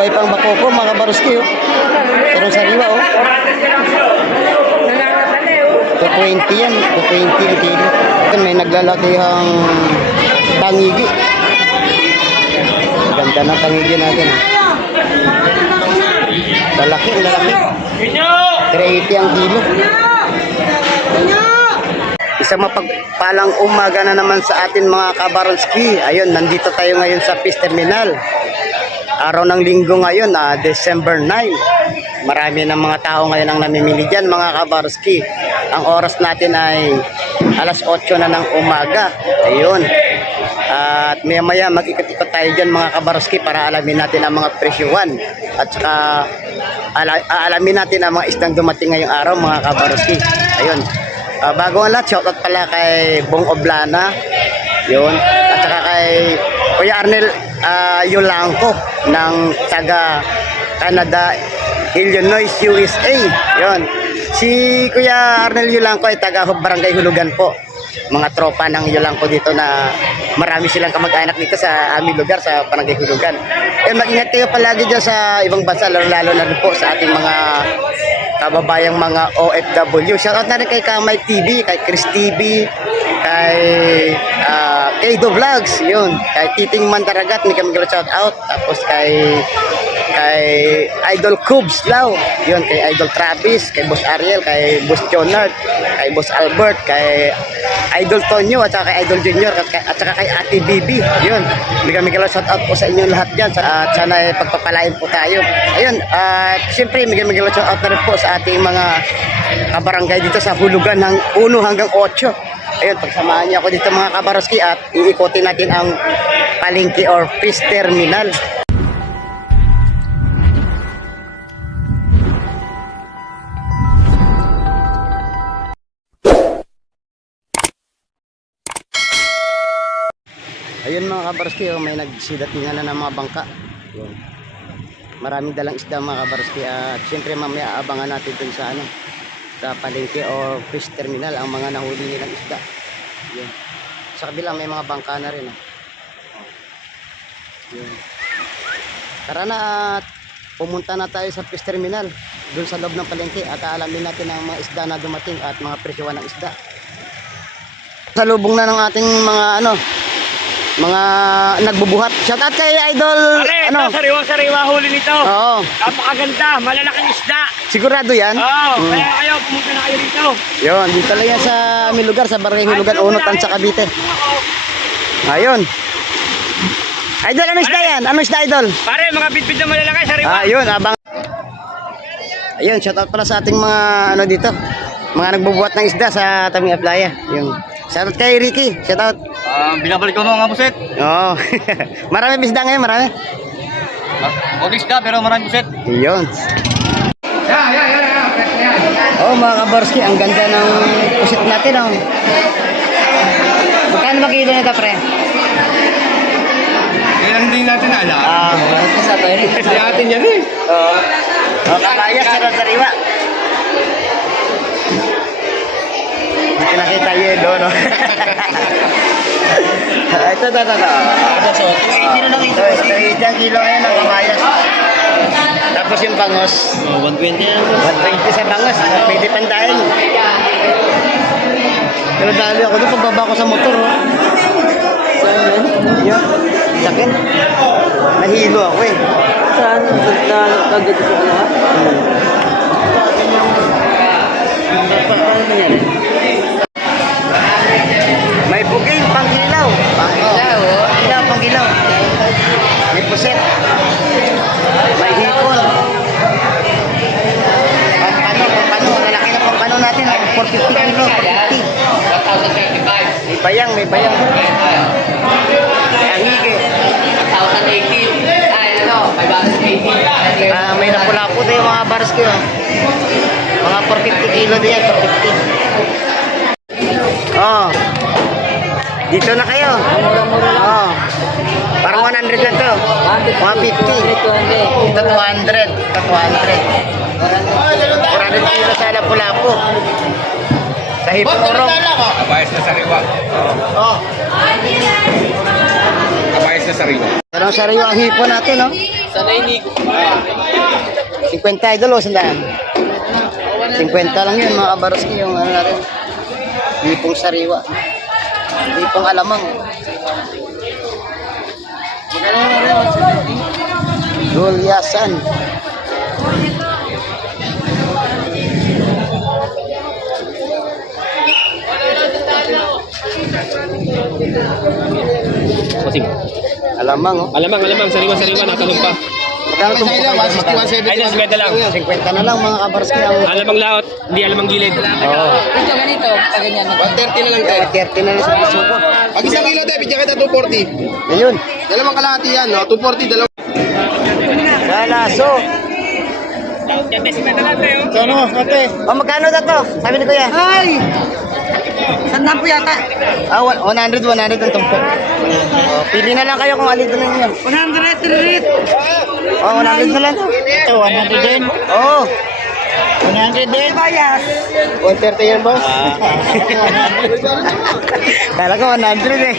buhay pang bakoko, mga kabaruski, oh. Sarong sariwa, oh. 220 yan, 220 ang kilo. May naglalakihang tangigi. Ganda ng tangigi natin, oh. Lalaki, lalaki. 380 ang kilo. Isang mapagpalang umaga na naman sa atin mga kabaronski. Ayun, nandito tayo ngayon sa Fish Terminal. Araw ng linggo ngayon, December 9. Marami ng mga tao ngayon ang namimili dyan mga kabaronski. Ang oras natin ay alas 8 na ng umaga. Ayun. At maya maya mag-ikot-ikot tayo dyan mga kabaronski para alamin natin ang mga presyuhan. At saka alamin natin ang mga isdang dumating ngayong araw mga kabaronski. Ayun. Bago ang lahat, shoutout pala kay Bong Oblana, yun, at saka kay Kuya Arnel Yolangco ng taga Canada, Illinois, USA. Yun. Si Kuya Arnel Yolangco ay taga Barangay Hulugan po. Mga tropa ng Yolangco dito na marami silang kamag-anak dito sa aming lugar, sa Barangay Hulugan. Yun, mag-ingat kayo palagi dyan sa ibang bansa, lalo na po sa ating mga kababayang mga OFW. Shoutout na rin kay Kamay TV, kay Chris TV, kay Keido Vlogs, yun, kay Titing Mandaragat, ni kami shoutout. Tapos kay Idol Cubs Lao, yun, kay Idol Travis, kay Boss Ariel, kay Boss Jonard, kay Boss Albert, kay Idol Tonyo, at saka kay Idol Junior, at saka kay Ate Bibi, yun. Hindi kami shoutout po sa inyo lahat dyan, at sana pagpapalain po tayo. Ayun, at siyempre may shoutout na rin po sa ating mga kabarangay dito sa Hulugan ng 1 hanggang 8. Ayun, pagsamahan niyo ako dito mga kabaroski at iikotin natin ang palengke or fish terminal. Ayun mga kabaroski, oh, may nagsidatingan na ng mga bangka. Ayun. Maraming dalang isda mga kabaroski at siyempre mamaya aabangan natin dun sa sa palengke o fish terminal ang mga nahuli nilang isda. Ayun. Sa kabila may mga bangka na rin. Ayun. Tara na at pumunta na tayo sa fish terminal dun sa loob ng palengke at aalamin natin ang mga isda na dumating at mga presyohan ng isda. Salubong na ng ating mga nagbubuhat. Shout out kay Idol. Sariwa huli nito. Oo. Napakaganda, malalaking isda. Sigurado yan? Oo. Kaya kayo, pumunta na kayo dito. Yun, dito lang yan sa aming lugar, sa Barangay Hulugan, Unutan sa Cavite. Ayun. Idol, ano isda yan? Ano isda, Idol? Pare, mga bitbit na malalaki, sariwa. Ayun, abang. Ayun, shout out pala sa ating mga dito. Mga nagbubuhat ng isda sa Taming Aplaya. Yun. Shout out kay Ricky. Shout out. Binabalik ko mga buset. Oo. Marami isda ngayon, marami. Huwag isda, pero marami buset. Yun. Oh, mga kabarski, ang ganda ng pusit natin, oh. Magkano ba kilo nito, pre? Hindi natin alam. Sa to yun. Kasi atin yan eh. Oo. Kakaya, sarap-sariwa. Hindi nakita yelo, no? Ito. 280 na lang ito. 280 ang kilo ngayon ng kabayas. Tapos yung bangos. 120 yan. 120 sa bangos. Pwede pandahin. Pero dali ako doon pagbaba ko sa motor. Oh. Yan. Sakit. Nahilo ako eh. Saan? Nagagad ko na? Paano nangyari? May buging, panghilaw. Panghilaw, oh. Panghilaw. May puset. May hipon. Pampano. Lalaki na pampano natin. 450 kilo. 50. May bayang. Ahige. 518. May napula po tayo mga barski. Oh. Mga 450 kilo din yan. 450. Oh. Dito na kayo. Oh. Parang 100 lang to. 150. Ito 200. Ito 200. 400 kilo sa Lapu-Lapu. Sa Hipurong. Kabayas na sariwa. Oh. Kabayas pares na sariwa. Pero sariwa ang hipon natin, no? Sa nainig. 50 idol o sandaan? 50 lang yun mga kabaroski yung ano natin. Hipong sariwa. Hipong alamang. Gulyasan. Kasing. Alamang, oh. Alamang, sariwa, natalong pa. Magkano itong magkano? Ay, nas, 50 lang. 50 na lang mga kabaroski ang... Alamang laot, hindi alamang gilid. Oo. Ito, ganito. Ganyan. 130 na lang tayo. 30 na lang sa piso ko. Pag isang kilo tayo, bigyan kita 240. Ayun. Dalawang kalahati yan, no? 240, dalawang. Galaso. Ano, ate? O magkano na to? Sabi ni Kuya. Ay! Sandaan po yata. 100 ang tumpo. Pili na lang kayo kung alin na niyo. 100 ringgit. 100 na lang. Ito, 100 din. Oo. 100 din. Bayas. 130 yan, boss. Kala ko 100 eh.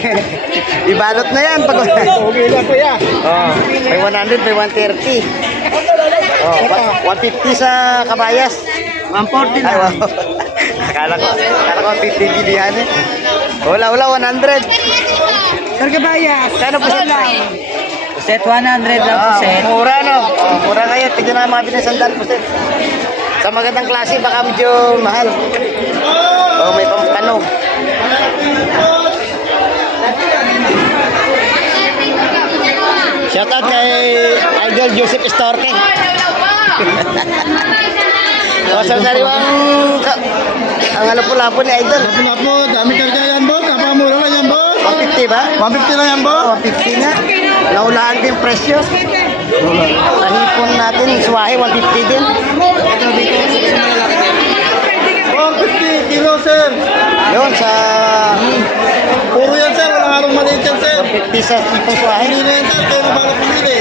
Ibalot na yan. Pag... Okay na, kuya. May 100, may 130. 150 sa Kabayas. 140 Ay, wow. Akala ko 50 bilihan eh. Wala, 100. Sir Bayas. Kano po set lang? Set 100 lang po set. Mura no? Mura ngayon. Tignan na mga binasandaan po set. Sa magandang klase, baka medyo mahal. May pampanog. Shoutout kay Idol Joseph Estorque. Sa sariwang ang lapo-lapo ni Idol. Lapo, dami karga yan, boss. Napamura lang yan, boss. 150 ba? 150 lang yan, boss. 150 nga. Naulaan din presyo. Sa hipon natin, suwahe 150 din. 150 kilo, sir. Yun, sa Puro yan, sir. Walang halong maliit yan, sir. 150 sa hipon suwahe. Hindi na yan, sir. Kaya mabala pumili.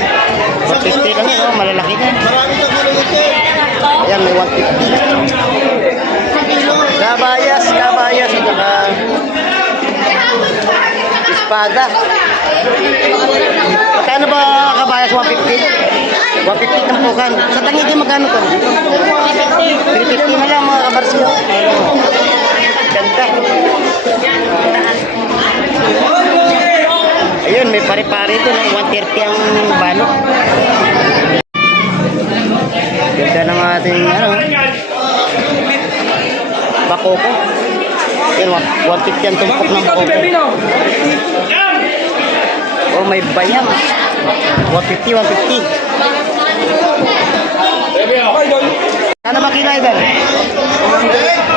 150 lang yun, malalaki na. Marami sa kilo yan, sir. Ayan, may 150. Kabayas, at saka espada. Magkano ba kabayas? 150? 150 tampukan. Sa tangigi magkano to? 350 na lang mga kabarsyo. Ganda. Ayun, may pare-pare ito ng 130 ang balot. Ganda ng ating bakoko. Yan, 150 ang tumpok ng bakoko. Oh, may bayang. 150. Ano ba kilo ito?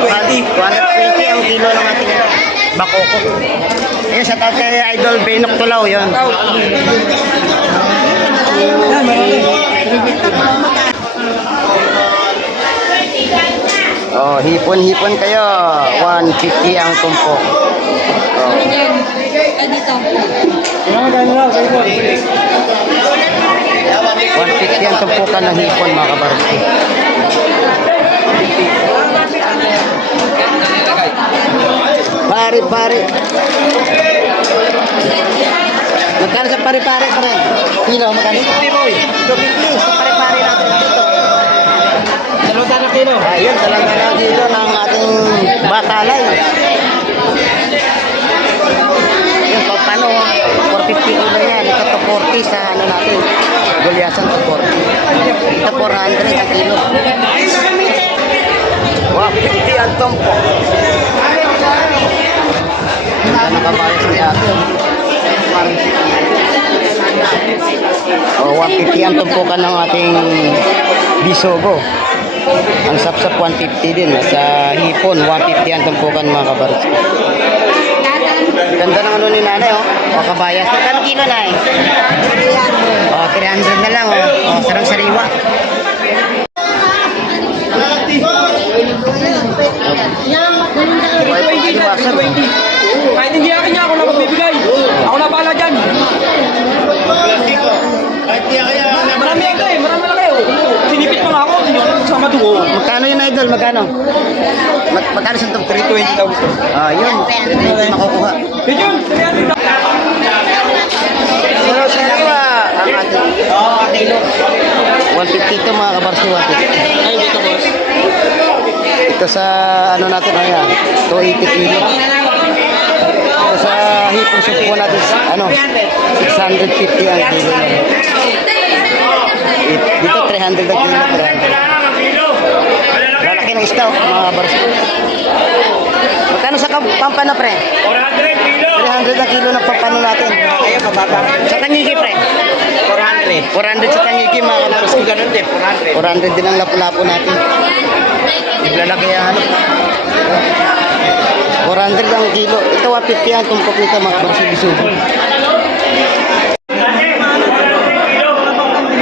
120 ang kilo ng ating bakoko. Ayun, sa taas kay Idol Benok Tulaw, yun. Oh, hipon kayo. 150 ang tumpok. Oh. 150 ang tumpukan ng hipon mga kabaroski. Pare. Magkano sa pare-pare pa rin? Kilo, magkano? 250 sa pare-pare natin dito. Dalawang na kilo. Ayun, talaga na kilo ng ating batalay. Yung paano, 450 kilo yan. Ito 240 sa ano natin. Gulyasan 240. Ito 400 ang kilo. 150 ang tumpo. Ano kabayas ni ate? 150 ang tumpukan ng ating bisogo. Ang sapsap 150 din. Sa hipon, 150 ang tumpukan mga kabarot. Ganda ng ano ni nanay, kabayas. Magkano kilo na 300 na lang, sarang sariwa. Kahit hindi akin niya, ako na magbibigay. Ako na pala dyan. Marami yan kayo, marami na kayo. Sinipit pa nga ako, hindi ako nagsama doon. Magkano yun, Idol? Magkano? Magkano sa itong 320 daw gusto? Yun. 320 makukuha. Yun, 300 na. Pero Oo, kilo. 150 ito mga kabarski, 150. Ay, dito boss. Ito sa ano natin, ayan, 280 kilo. Ito sa hipong supo natin, ano, 650 ang kilo. Dito 300 ang kilo, 300. Lalaki ng isda, oh, mga kabarski. Magkano sa pampano, pre? 300 ang kilo ng pampano natin. Ayun, mababa. Sa tangigi, pre? 400. 400 sa tangigi, mga kabarski. Ganun din, 400. 400 din ang lapu-lapu natin. Lalaki yan. 400 ang kilo. Ito 150 ang tumpok nito, mga kabarski, bisugo.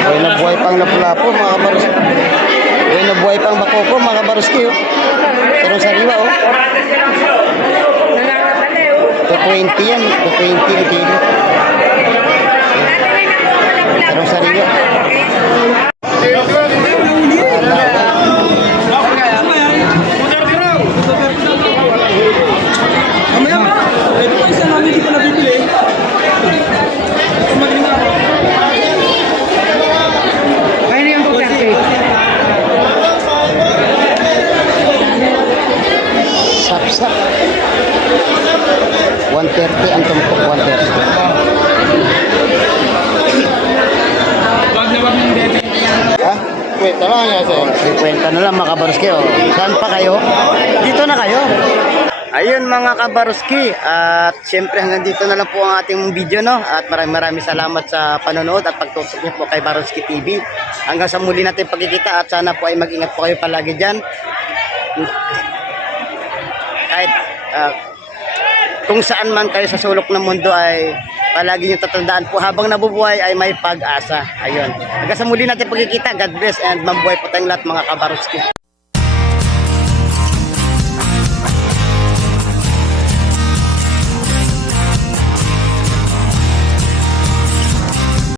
Buhay na buhay pang lapu-lapu, mga kabarski. Buhay na buhay pang bakoko, mga kabarski. Oh. Pero sariwa, oh. 220 yan. 220 ang kilo. Pero sariwa. Sapsap. 130 ang tumpok, 130. Ha? Kwenta lang yan, sir. Kwenta na lang mga kabaruski. Oh. Saan pa kayo? Dito na kayo. Ayun mga kabaruski. At siyempre hanggang dito na lang po ang ating video. No? At maraming salamat sa panonood at pagtutok niyo po kay Baronski TV. Hanggang sa muli natin pagkikita at sana po ay mag-ingat po kayo palagi dyan. Kahit kung saan man kayo sa sulok ng mundo ay palagi nyo tatandaan po habang nabubuhay ay may pag-asa. Ayun. Hanggang sa muli natin pagkikita. God bless and mabuhay po tayong lahat mga kabaruski.